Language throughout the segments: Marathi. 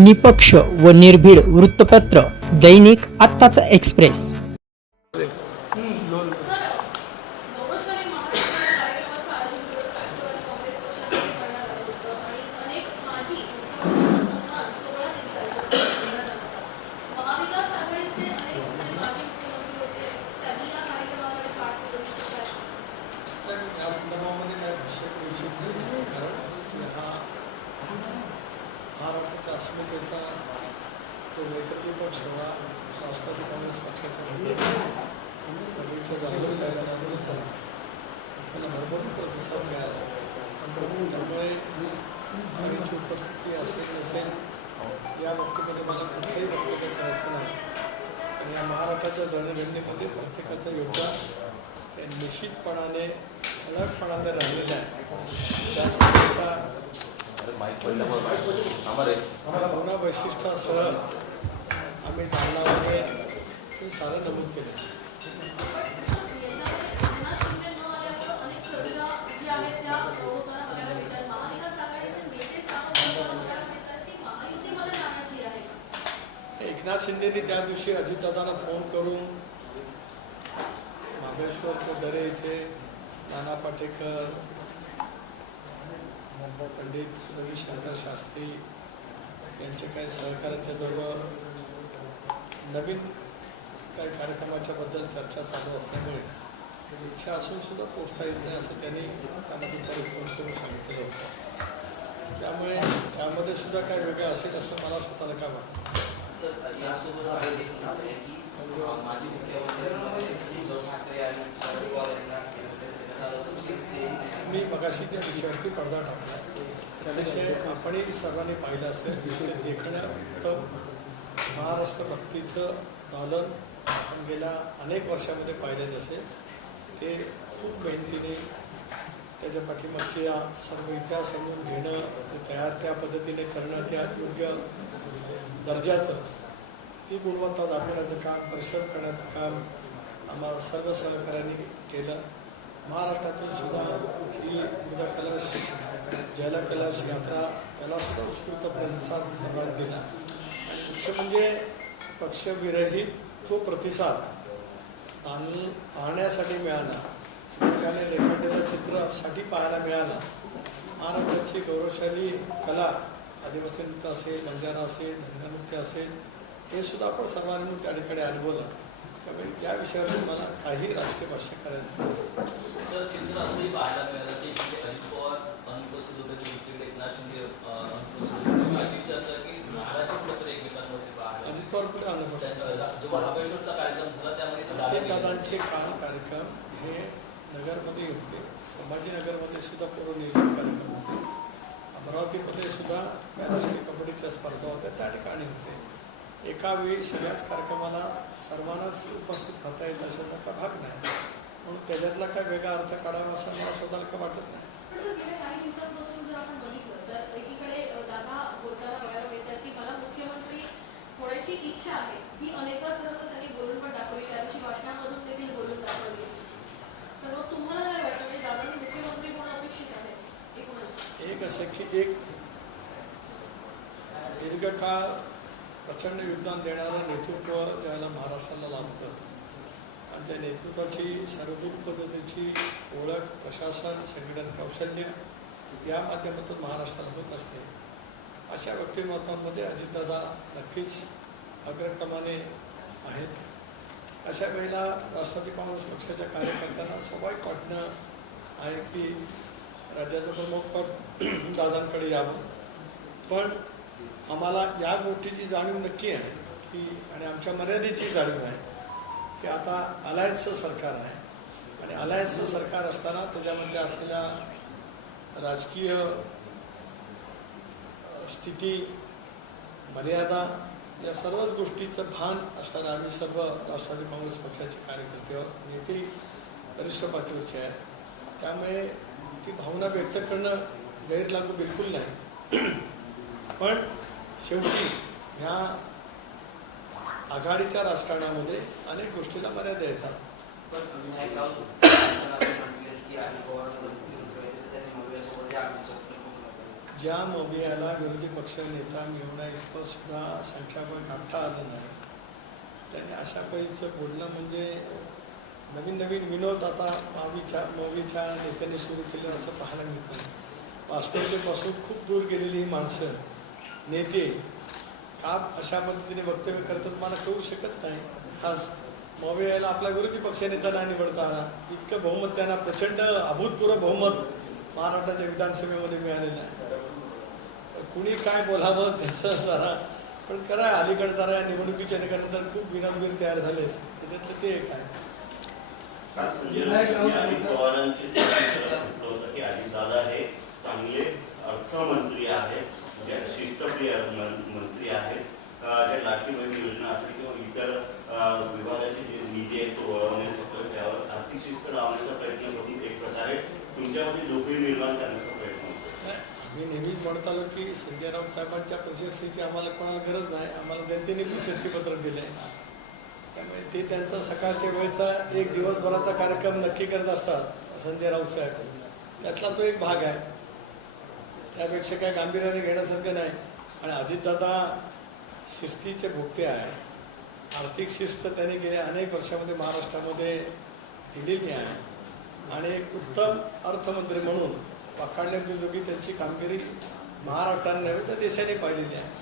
निपक्ष व निर्भीड वृत्तपत्र दैनिक आत्ताचा एक्सप्रेस महाविकास आघाडीचे अनेक जे माजी मुख्यमंत्री होते त्यांनी या कार्यक्रमाकडे पाठपुरावा केला तर या संदर्भामध्ये काय भाष्य करू इच्छित नाही कारण की हा महाराष्ट्राच्या अस्मितेचा तो नेतृत्व पक्ष हा राष्ट्रवादी काँग्रेस पक्षाच्या पूर्वीच्या करायला मैदानामध्ये झाला त्याला भरभरून प्रतिसाद मिळाला त्यामुळे काहींची उपस्थिती असेल नसेल या बाबतीमध्ये मला कुठलंही वक्तव्य करायचं नाही आणि या महाराष्ट्राच्या जनगणनेमध्ये प्रत्येकाचं योगदान हे निश्चितपणाने ठळकपणाने राहिलेलं आहे त्यासाठीच्या गुणा वैशिष्ट्यासह आम्ही जालनामध्ये हे सारं नमूद केलं. एकनाथ शिंदेनी त्या दिवशी अजितदादांना फोन करून महाबळेश्वर दरे इथे नाना पाटेकर पंडित रविशंकर शास्त्री यांचे काही सहकाऱ्यांच्या जवळ नवीन काही कार्यक्रमाच्या बद्दल चर्चा चालू असल्यामुळे इच्छा असून सुद्धा पोचता येत नाही असं त्यांनी त्यांना दुपारी फोन करून सांगितलेलं होतं. त्यामुळे त्यामध्ये सुद्धा काही वेगळं असेल असं मला स्वतःला काय वाटतं? सर यासोबत आहे की माजी मुख्यमंत्री म्हणजे उद्धव ठाकरे आणि शरद पवार यांना मी मगाशी त्या विषयावरती पडदा टाकला. त्याविषयी आपणही सर्वांनी पाहिलं असेल देखण्यात महाराष्ट्र भक्तीचं दालन आपण गेल्या अनेक वर्षामध्ये पाहिलेलं असेल. ते खूप मेहनतीने त्याच्या पाठीमागच्या सर्व इतिहास समजून घेणं ते तयार त्या पद्धतीने करणं त्या योग्य दर्जाचं ती गुणवत्ता दाखवण्याचं काम परिश्रम करण्याचं काम आम्हाला सर्व सहकाऱ्यांनी केलं. महाराष्ट्रातून सुद्धा ही उद्या कलश जयला कलश यात्रा त्याला सुद्धा उत्स्फूर्त प्रतिसाद सर्वात दिला. आणि मुख्य म्हणजे पक्षविरहित तो प्रतिसाद आम्ही पाहण्यासाठी मिळाला. त्याने रेखाटलेलं चित्रासाठी पाहायला मिळाला. महाराष्ट्राची गौरवशाली कला आदिवासी नृत्य असेल बंजारा असेल धनगरनृत्य असेल हे सुद्धा आपण सर्वांनी त्या ठिकाणी अनुभवलं. त्यामुळे या विषयावर मला काही राजकीय भाष्य करायचं नाही. तर चित्र असंही पाहायला मिळालं की इकडे अजित पवार अनुपस्थित होते दुसरीकडे एकनाथ शिंदे अं, अनुपस्थित होते. अशी चर्चा की महाराष्ट्र लोक एकमेकांवरती पाहायला अजित पवार कुठे अनुभव त्या- जो महाबळेश्वरचा कार्यक्रम झाला त्यामध्ये तो अजित दादा दादांचे काळ कार्यक्रम हे नगरमध्ये होते संभाजीनगरमध्ये सुद्धा पूर्व कार्यक्रम होते अमरावतीमध्ये सुद्धा पॅरिस्टी कबड्डीच्या स्पर्धा होत्या त्या ठिकाणी होते. एका वेळी सगळ्याच कार्यक्रमाला सर्वांनाच उपस्थित राहता येत अशाचा का भाग नाही. म्हणून त्याच्यातला काय वेगळा अर्थ काढावा असं मला स्वतःला का वाटत नाही इच्छा आहे. ही अनेकदा खरं तर त्यांनी बोलून पण दाखवली. त्याविषयी भाषणा भाषणामधून देखील बोलून दाखवली तर मग तुम्हाला काय वाटतं म्हणजे दादांनी मुख्यमंत्री होणं अपेक्षित आहे जसं की एक दीर्घकाळ प्रचंड योगदान देणारं नेतृत्व त्याला महाराष्ट्राला लाभतं आणि त्या नेतृत्वाची सर्वतोक पद्धतीची ओळख प्रशासन संघटन कौशल्य या माध्यमातून महाराष्ट्राला होत असते. अशा व्यक्तिमत्वांमध्ये अजितदादा नक्कीच अग्रक्रमाने आहेत. अशा वेळेला राष्ट्रवादी काँग्रेस पक्षाच्या कार्यकर्त्यांना स्वाभाविक वाटणं आहे की राज्याचं प्रमुखपद दादांकडे यावं. पण आम्हाला या गोष्टीची जाणीव नक्की आहे की आणि आमच्या मर्यादेची जाणीव आहे की आता अलायन्सचं सरकार आहे. आणि अलायन्सचं सरकार असताना त्याच्यामध्ये असलेल्या राजकीय स्थिती मर्यादा या सर्वच गोष्टीचं भान असताना आम्ही सर्व राष्ट्रवादी काँग्रेस पक्षाचे कार्यकर्ते नेते वरिष्ठ पातळीवरचे आहेत. त्यामुळे ती भावना व्यक्त करणं गैर लागू बिलकुल नाही. पण शेवटी ह्या आघाडीच्या राजकारणामध्ये अनेक गोष्टीला मर्यादा येतात. ज्या मोबियाला विरोधी पक्ष नेता निवडा इतकं सुद्धा संख्याबळ गाठता आलं नाही. त्यांनी अशा पद्धतीचं बोलणं म्हणजे नवीन नवीन विनोद आता मावीच्या मोवीच्या नेत्यांनी सुरू केलं असं पाहायला मिळतं. वास्तविकतेपासून खूप दूर गेलेली ही माणसं नेते का अशा पद्धतीने वक्तव्य करतात मला कळू शकत नाही. आज मोबियाला आपला विरोधी पक्षनेता नाही निवडता आला इतकं बहुमत त्यांना प्रचंड अभूतपूर्व बहुमत महाराष्ट्राच्या विधानसभेमध्ये मिळालेलं आहे. कुणी काय बोलावं त्याचं जरा पण करा अलीकडे जरा या निवडणुकीच्या निकालानंतर खूप विनामवीर तयार झाले. त्याच्यातलं ते एक आहे. अजित पवारांची होतं की अजितदादा हे चांगले अर्थमंत्री आहेत जे शिस्तप्रिय मंत्री आहेत अं, जे लाठी बहीण योजना असेल किंवा इतर अं, विभागाचे जे निधी आहेत तो वळवण्याचा त्यावर आर्थिक शिस्त लावण्याचा प्रयत्न करून एक प्रकारे तुमच्यामध्ये जोखीम निर्माण करण्याचा प्रयत्न होतो मी नेहमीच म्हणत आलो की संजय साहेबांच्या प्रशस्तीची आम्हाला कोणाला गरज नाही. आम्हाला जनतेने प्रशस्तीपत्र दिलं आहे ते त्यांचा सकाळच्या वेळचा एक दिवसभराचा कार्यक्रम नक्की करत असतात संजय राऊत साहेब. त्यातला तो एक भाग आहे. त्यापेक्षा काय गांभीर्याने घेण्यासारखं नाही. आणि अजितदादा शिस्तीचे भोगते आहे. आर्थिक शिस्त त्यांनी गेल्या अनेक वर्षामध्ये महाराष्ट्रामध्ये दिलेली आहे. आणि एक उत्तम अर्थमंत्री म्हणून वाखाणण्याजोगी त्यांची कामगिरी महाराष्ट्राने नव्हे तर देशाने पाहिलेली आहे.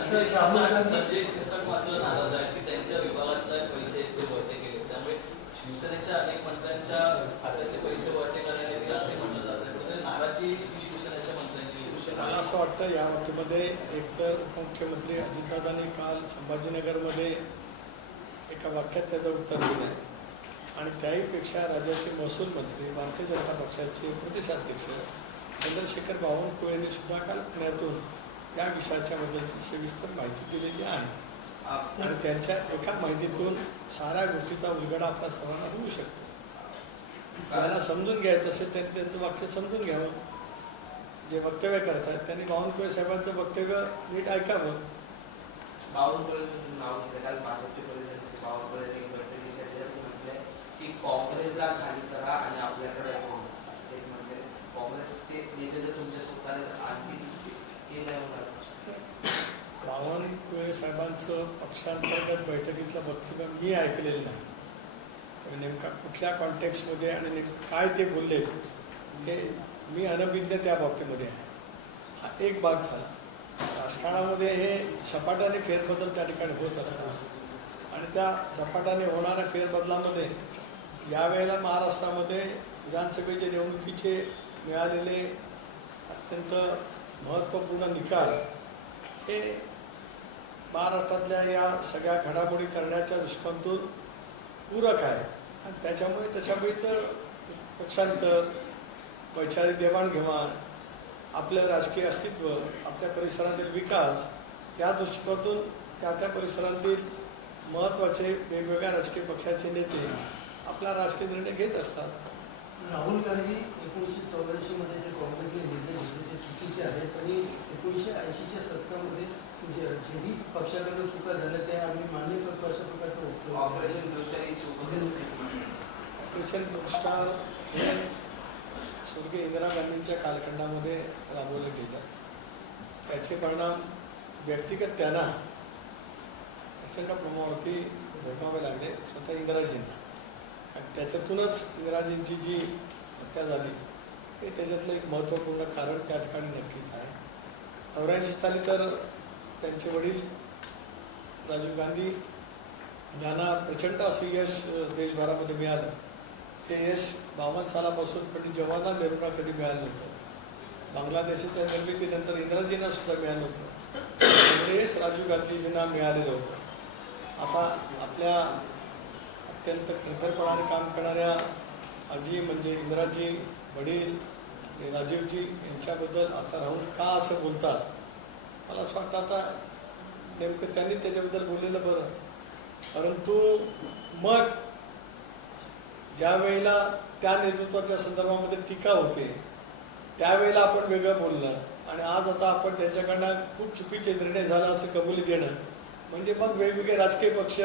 मात्र नाराज आहे की त्यांच्या पैसे ते त्यामुळे शिवसेनेच्या अनेक मंत्र्यांच्या खात्यातले पैसे करण्यात येतील असे म्हटलं म्हणजे नाराजी शिवसेनेच्या मंत्र्यांची मला असं वाटतं या बाबतीमध्ये एकतर उपमुख्यमंत्री अजितदादांनी काल संभाजीनगरमध्ये एका वाक्यात त्याचं उत्तर दिलं आहे. आणि त्याहीपेक्षा राज्याचे महसूल मंत्री भारतीय जनता पक्षाचे प्रदेशाध्यक्ष चंद्रशेखर बावनकुळेंनी सुद्धा काल पुण्यातून या विषयाच्या बद्दलची सविस्तर माहिती दिलेली आहे. आणि त्यांच्या एका माहितीतून साऱ्या गोष्टीचा उलगडा आपल्या सर्वांना होऊ शकतो. ज्याला समजून घ्यायचं असेल त्यांनी त्यांचं वाक्य समजून घ्यावं. जे वक्तव्य करत आहेत त्यांनी बावनकुळे साहेबांचं वक्तव्य नीट ऐकावं. बावनकुळेंचं नाव घेतलं काल पोलीस अध्यक्ष बावनकुळे एक बैठक घेतली त्याच्यात ते म्हटले की काँग्रेसला खाली करा आणि आपल्याकडे असं ते म्हटले. काँग्रेसचे नेते जर तुमच्या तर आणखी हे नाही होणार. बावनकुळे साहेबांचं पक्षांतर्गत बैठकीतलं वक्तव्य मी ऐकलेलं नाही. तर नेमका कुठल्या कॉन्टेक्स्टमध्ये आणि नेमकं काय ते बोलले हे मी अनभिज्ञ त्या बाबतीमध्ये आहे. हा एक भाग झाला. राजकारणामध्ये हे झपाट्याने फेरबदल त्या ठिकाणी होत असतात आणि त्या झपाट्याने होणाऱ्या फेरबदलामध्ये यावेळेला महाराष्ट्रामध्ये विधानसभेच्या निवडणुकीचे मिळालेले अत्यंत महत्त्वपूर्ण निकाल हे महाराष्ट्रातल्या या सगळ्या घडामोडी करण्याच्या दृष्टिकोनातून पूरक आहे. आणि त्याच्यामुळे त्याच्यामुळेचं पक्षांतर वैचारिक देवाणघेवाण आपलं राजकीय अस्तित्व आपल्या परिसरातील विकास या दृष्टिकोनातून त्या त्या परिसरातील महत्त्वाचे वेगवेगळ्या राजकीय पक्षाचे नेते आपला राजकीय निर्णय घेत असतात. राहुल गांधी एकोणीसशे चौऱ्याऐंशीमध्ये जे काँग्रेसने निर्णय घेतले ते चुकीचे आहेत आणि एकोणीसशे पक्षाकडून चुका झाल्या त्या आम्ही मान्य करतो अशा प्रकारचं आहे. ऑपरेशन दृष्ट्या ही चूक होते. ऑपरेशन स्टार हे स्वर्गीय इंदिरा गांधींच्या कालखंडामध्ये राबवलं गेलं त्याचे परिणाम व्यक्तिगत त्यांना प्रचंड प्रमाणावरती भोगावे लागले स्वतः इंदिराजींना आणि त्याच्यातूनच इंदिराजींची जी हत्या झाली हे त्याच्यातलं एक महत्त्वपूर्ण कारण त्या ठिकाणी नक्कीच आहे चौऱ्याऐंशी साली तर त्यांचे वडील राजीव गांधी यांना प्रचंड असं यश देशभरामध्ये मिळालं. ते यश बावन्न सालापासून पंडित जवाहरलाल नेहरूंना कधी मिळालं नव्हतं. बांगलादेशाच्या निर्मितीनंतर इंदिराजींना सुद्धा मिळालं होतं यश राजीव गांधीजींना मिळालेलं होतं. आता आपल्या अत्यंत खरखरपणाने काम करणाऱ्या आजी म्हणजे इंदिराजी वडील राजीवजी यांच्याबद्दल आता राहून का असं बोलतात? मला असं वाटतं आता नेमकं त्यांनी त्याच्याबद्दल बोललेलं बरं. परंतु मग ज्या वेळेला त्या नेतृत्वाच्या संदर्भामध्ये टीका होते त्यावेळेला आपण वेगळं बोललं. आणि आज आता आपण त्यांच्याकडनं खूप चुकीचे निर्णय झाला असं कबुली देणं. म्हणजे मग वेगवेगळे राजकीय पक्ष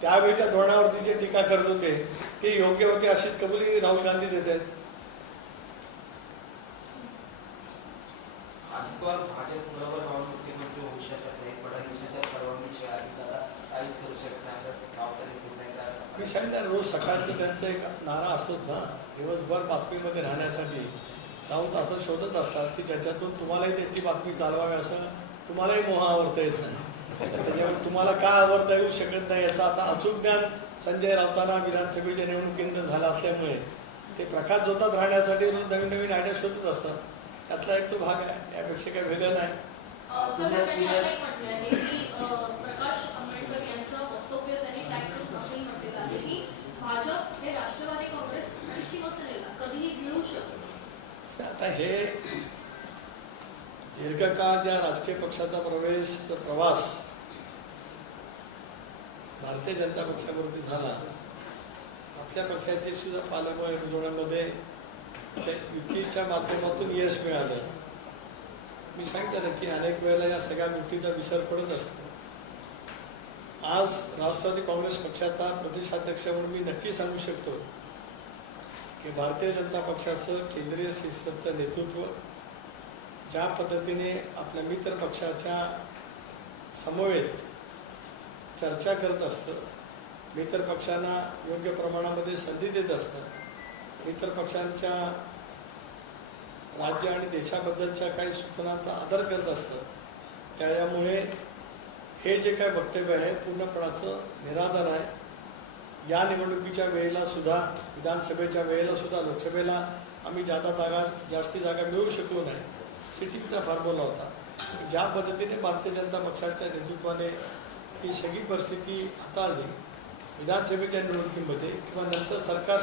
त्यावेळीच्या धोरणावरती जे टीका करत होते ते योग्य होते अशीच कबुली राहुल गांधी देत आहेत पवार भाजप बरोबर राहून मुख्यमंत्री होऊ शकत नाही फडणवीसांच्या परवानगीशिवाय दादा काहीच करू शकत नाही असं राऊतांनी पुन्हा सांगितलं रोज सकाळचं त्यांचा एक नारा असतोच ना. दिवसभर बातमीमध्ये राहण्यासाठी. राऊत असं शोधत असतात की ज्याच्यातून तुम्हालाही त्यांची बातमी चालवावी असं तुम्हालाही मोह आवडता येत नाही. त्याच्यामुळे तुम्हाला काय आवडता येऊ शकत नाही याचं आता अचूक ज्ञान संजय राऊतांना विधानसभेच्या निवडणुकीनंतर झालं असल्यामुळे. ते प्रकाश जोतात राहण्यासाठी रोज नवीन नवीन आयडिया शोधत असतात. त्यातला एक तो भाग आहे. यापेक्षा काही वेगळं नाही अ, सर त्यांनी असं एक म्हटलं आहे की अ, प्रकाश आंबेडकर यांचं वक्तव्य त्यांनी टॅग करून असंही म्हटलेलं आहे की भाजप हे राष्ट्रवादी काँग्रेस आणि शिवसेनेला कधीही गिळू शकत आता हे दीर्घकाळ ज्या राजकीय पक्षाचा प्रवेश प्रवास भारतीय जनता पक्षावरती झाला आपल्या पक्षाची सुद्धा पालकमय रुजवण्यामध्ये त्या युतीच्या माध्यमातून यश मिळालं. मी सांगितलं ना की अनेक वेळेला या सगळ्या गोष्टीचा विसर पडत असतो. आज राष्ट्रवादी काँग्रेस पक्षाचा प्रदेशाध्यक्ष म्हणून मी नक्की सांगू शकतो की भारतीय जनता पक्षाचं केंद्रीय शिस्तचं नेतृत्व ज्या पद्धतीने आपल्या मित्र पक्षाच्या समवेत चर्चा करत असतं मित्र पक्षांना योग्य प्रमाणामध्ये संधी देत असतं मित्र पक्षांच्या राज्य आणि देशाबद्दलच्या काही सूचनांचा आदर करत असतं त्याच्यामुळे हे जे काय वक्तव्य आहे पूर्णपणाचं निराधार आहे. या निवडणुकीच्या वेळेला सुद्धा विधानसभेच्या वेळेला सुद्धा लोकसभेला आम्ही जादा जागा जास्ती जागा मिळवू शकलो नाही. सिटिंगचा फॉर्म्युला होता. ज्या पद्धतीने भारतीय जनता पक्षाच्या नेतृत्वाने ही सगळी परिस्थिती हाताळली विधानसभेच्या निवडणुकीमध्ये किंवा नंतर सरकार